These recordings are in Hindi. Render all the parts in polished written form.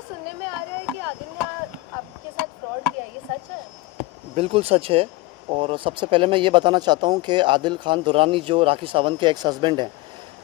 ये सुनने में आ रहा है कि आदिल ने आपके साथ फ्रॉड किया, ये सच है? बिल्कुल सच है। और सबसे पहले मैं ये बताना चाहता हूँ कि आदिल खान दुरानी जो राखी सावंत के एक्स हस्बैंड हैं,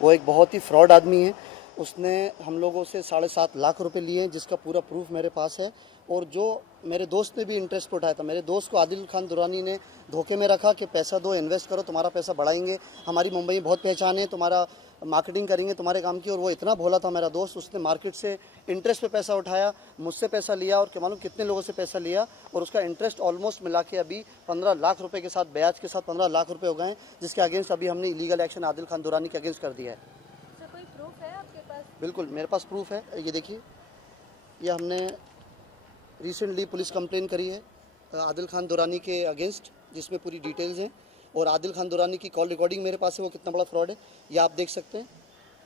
वो एक बहुत ही फ्रॉड आदमी है। उसने हम लोगों से 7.5 लाख रुपए लिए हैं, जिसका पूरा प्रूफ मेरे पास है। और जो मेरे दोस्त ने भी इंटरेस्ट उठाया था, मेरे दोस्त को आदिल खान दुरानी ने धोखे में रखा कि पैसा दो, इन्वेस्ट करो, तुम्हारा पैसा बढ़ाएंगे, हमारी मुंबई में बहुत पहचान है, तुम्हारा मार्केटिंग करेंगे तुम्हारे काम की। और वो इतना भोला था मेरा दोस्त, उसने मार्केट से इंटरेस्ट पे पैसा उठाया, मुझसे पैसा लिया और क्या मालूम कितने लोगों से पैसा लिया। और उसका इंटरेस्ट ऑलमोस्ट मिला के अभी 15 लाख रुपए के साथ, ब्याज के साथ 15 लाख रुपए हो गए हैं, जिसके अगेंस्ट अभी हमने इलीगल एक्शन आदिल खान दुरानी के अगेंस्ट कर दिया है। कोई प्रूफ है आपके पास? बिल्कुल मेरे पास प्रूफ है। ये देखिए, ये हमने रिसेंटली पुलिस कंप्लेन करी है आदिल खान दुरानी के अगेंस्ट, जिसमें पूरी डिटेल्स हैं। और आदिल खान दुरानी की कॉल रिकॉर्डिंग मेरे पास है, वो कितना बड़ा फ्रॉड है ये आप देख सकते हैं।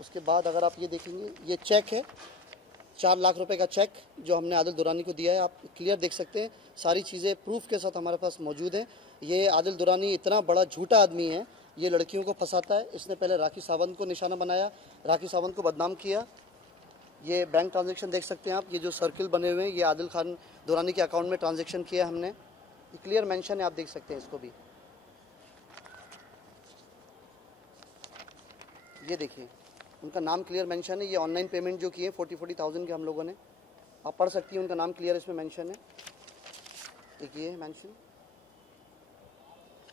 उसके बाद अगर आप ये देखेंगे, ये चेक है, 4 लाख रुपए का चेक जो हमने आदिल दुरानी को दिया है, आप क्लियर देख सकते हैं। सारी चीज़ें प्रूफ के साथ हमारे पास मौजूद हैं। ये आदिल दुरानी इतना बड़ा झूठा आदमी है, ये लड़कियों को फंसाता है। इसने पहले राखी सावंत को निशाना बनाया, राखी सावंत को बदनाम किया। ये बैंक ट्रांजैक्शन देख सकते हैं आप, ये जो सर्किल बने हुए हैं, ये आदिल खान दुरानी के अकाउंट में ट्रांजैक्शन किया हमने। ये क्लियर मेंशन है, आप देख सकते हैं इसको भी। ये देखिए, उनका नाम क्लियर मेंशन है। ये ऑनलाइन पेमेंट जो किए 40,000 के हम लोगों ने, आप पढ़ सकती हैं, उनका नाम क्लियर इसमें मेंशन है, देखिए मेंशन।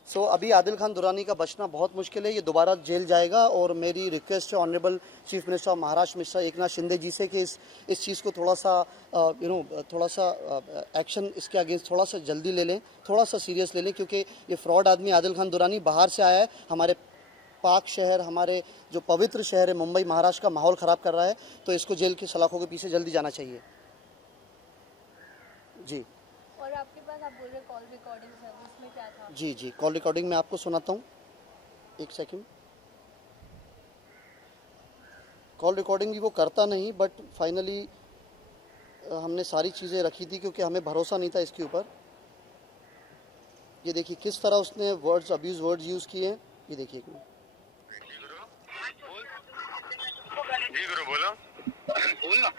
सो अभी आदिल खान दुरानी का बचना बहुत मुश्किल है, ये दोबारा जेल जाएगा। और मेरी रिक्वेस्ट है honourable chief minister of Maharashtra mister Eknath Shinde ji से कि इस चीज़ को थोड़ा सा थोड़ा सा एक्शन इसके अगेंस्ट थोड़ा सा जल्दी ले लें, थोड़ा सा सीरियस ले लें, क्योंकि ये फ्रॉड आदमी आदिल खान दुरानी बाहर से आया है, हमारे पाक शहर, हमारे जो पवित्र शहर है मुंबई महाराष्ट्र का माहौल ख़राब कर रहा है। तो इसको जेल की सलाखों के पीछे जल्दी जाना चाहिए जी। और आपके पास आप बोल रहे कॉल रिकॉर्डिंग है, उसमें क्या था? जी जी, कॉल रिकॉर्डिंग मैं आपको सुनाता हूँ, एक सेकंड। कॉल रिकॉर्डिंग भी वो करता नहीं, बट फाइनली हमने सारी चीज़ें रखी थी क्योंकि हमें भरोसा नहीं था इसके ऊपर। ये देखिए किस तरह उसने वर्ड्स, अब्यूज वर्ड्स यूज़ किए हैं, ये देखिए एक मिनट। जी गुरु बोलो। बोल ना,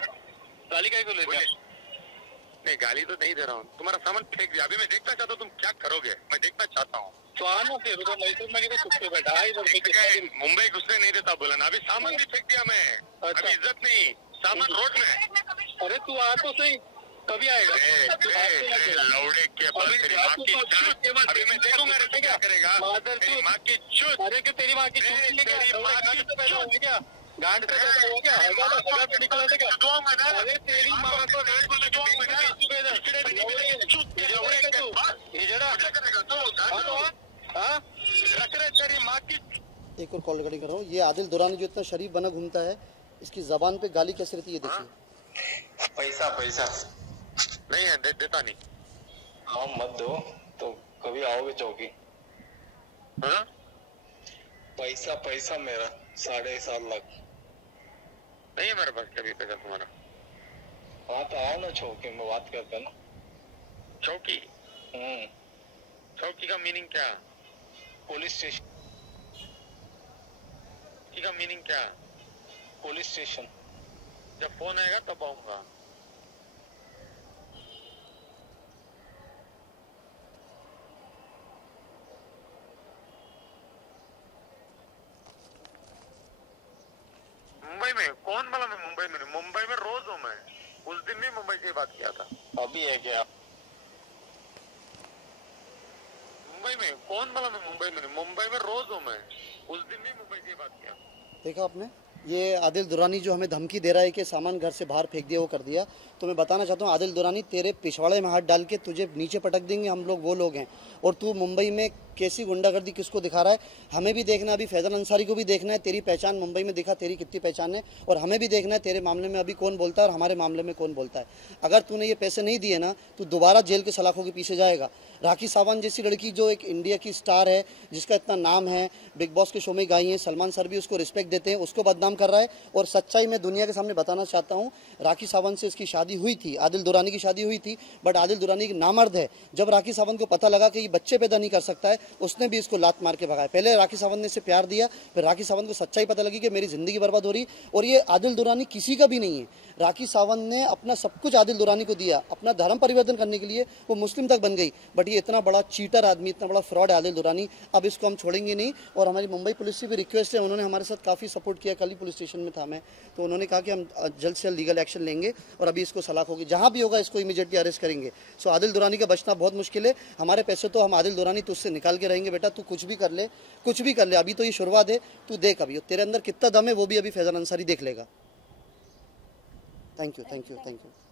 गाली काय को लेते हैं? नहीं गाली तो नहीं दे रहा हूँ, तुम्हारा सामान फेंक दिया। अभी मैं देखना चाहता हूँ तुम क्या करोगे, मैं देखना चाहता हूँ। तो आना फिर तो मैसूर में चुप के बैठा है, मुंबई घुसने नहीं देता बोला ना। अभी सामान भी फेंक दिया मैं, अभी इज्जत नहीं, सामान रोड में। अरे तू आ तो सही, कभी आएगा? लौड़े के बाद तेरी माँ की चूत, अभी मैं देखूंगा रे क्या करेगा। तेरी माँ की चूत, अरे कि तेरी माँ की चूत, तेरी माँ की चूत क्या गांड पे हो गया? हगा पे निकला था क्या? अरे तेरी माँ को एक और कॉल रिकॉर्डिंग कर रहा हूँ। ये आदिल दुरानी जो इतना शरीफ बना घूमता है, इसकी जबान पे गाली कैसे रहती है, ये देखिए। पैसा पैसा नहीं है, देता नहीं। हाँ मत दो तो कभी आओगे चौकी? हाँ? पैसा पैसा मेरा 7.5 लाख नहीं है मेरे पास कभी पैसा तुम्हारा। हाँ तो आओ ना चौकी में बात करते हैं ना। चौकी? चौकी का मीनिंग क्या? पुलिस स्टेशन का मीनिंग क्या? Police station. जब फोन आएगा तब आऊंगा। मुंबई में कौन बोला? मैं मुंबई में नहीं, मुंबई में रोज हूँ मैं। उस दिन भी मुंबई की बात किया था। अभी है क्या मुंबई में? कौन बोला मैं मुंबई में नहीं, मुंबई में रोज हूँ मैं। उस दिन भी मुंबई की बात किया। देखा आपने, ये आदिल दुरानी जो हमें धमकी दे रहा है कि सामान घर से बाहर फेंक दिया, वो कर दिया। तो मैं बताना चाहता हूँ आदिल दुरानी, तेरे पिछवाड़े में हाथ डाल के तुझे नीचे पटक देंगे हम लोग, वो लोग हैं। और तू मुंबई में कैसी गुंडागर्दी किसको दिखा रहा है, हमें भी देखना। अभी फैजल अंसारी को भी देखना है, तेरी पहचान मुंबई में दिखा, तेरी कितनी पहचान है। और हमें भी देखना है तेरे मामले में अभी कौन बोलता है और हमारे मामले में कौन बोलता है। अगर तूने ये पैसे नहीं दिए ना, तो दोबारा जेल के सलाखों के पीछे जाएगा। राखी सावंत जैसी लड़की जो एक इंडिया की स्टार है, जिसका इतना नाम है, बिग बॉस के शो में गाई है, सलमान सर भी उसको रिस्पेक्ट देते हैं, उसको बदनाम कर रहा है। और सच्चाई मैं दुनिया के सामने बताना चाहता हूँ, राखी सावंत से इसकी शादी हुई थी, आदिल दुरानी की शादी हुई थी, बट आदिल दुरानी एक नामर्द है। जब राखी सावंत को पता लगा कि ये बच्चे पैदा नहीं कर सकता है, उसने भी इसको लात मार के भगाया। पहले राखी सावंत ने इसे प्यार दिया, फिर राखी सावंत को सच्चाई पता लगी कि मेरी जिंदगी बर्बाद हो रही। और ये आदिल दुरानी किसी का भी नहीं है, राखी सावंत ने अपना सब कुछ आदिल दुरानी को दिया, अपना धर्म परिवर्तन करने के लिए वो मुस्लिम तक बन गई। बट ये इतना बड़ा चीटर आदमी, इतना बड़ा फ्रॉड है आदिल दुरानी, अब इसको हम छोड़ेंगे नहीं। और हमारी मुंबई पुलिस से भी रिक्वेस्ट है, उन्होंने हमारे साथ काफ़ी सपोर्ट किया। कल ही पुलिस स्टेशन में था मैं, तो उन्होंने कहा कि हम जल्द से जल्द लीगल एक्शन लेंगे और अभी इसको सलाख होगी, जहाँ भी होगा इसको इमीडिएटली अरेस्ट करेंगे। सो आदिल दुरानी का बचना बहुत मुश्किल है। हमारे पैसे तो हम आदिल दुरानी तुझसे निकाल के रहेंगे बेटा, तू कुछ भी कर ले, कुछ भी कर ले, अभी तो ये शुरुआत है। तू देख अभी तेरे अंदर कितना दम है, वो भी अभी फैजल अंसारी देख लेगा। Thank you, thank you, thank you.